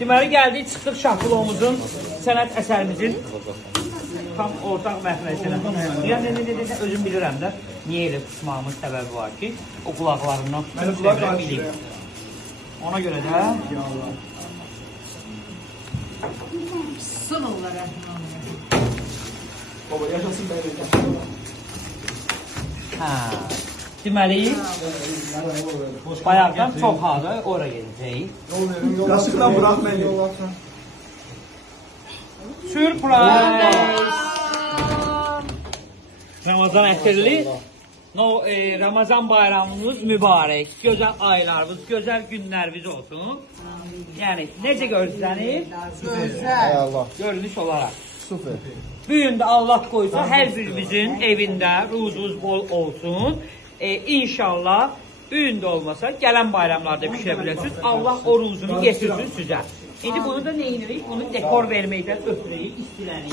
Deməli gəldik, çıxdıq Şahbulomuzun sənət əsərimizin tam ortaq məhvəsinə. Yəni, özüm bilirəm də, niyə elə tutmağımın səbəbi var ki, o qulaqlarından tutub sevərəm bileyim. Ona görə də... Sınırlar rəhmanı. Baba, yaşasın bəli. Hə. Deməli, bayaqdan çox hadı, oraya gedəcəyik. Qaşıqdan bırak məni. Sürpriz! Ramazan ətirli. Ramazan bayramımız mübarək. Gözəl aylarımız, gözəl günlərimiz olsun. Yəni, necə görsənir? Gözəl. Görünüş olaraq. Süper. Bu gün də Allah qoysa, hər birimizin evində ruzumuz bol olsun. İnşallah, bu gün də olmasa, gələn bayramlarda pişirə biləsiniz. Allah o ruzunu yetirsin sizə. İndi bunu da nə edirik? Bunu dekor verməkdən ötürəyik, istilənik.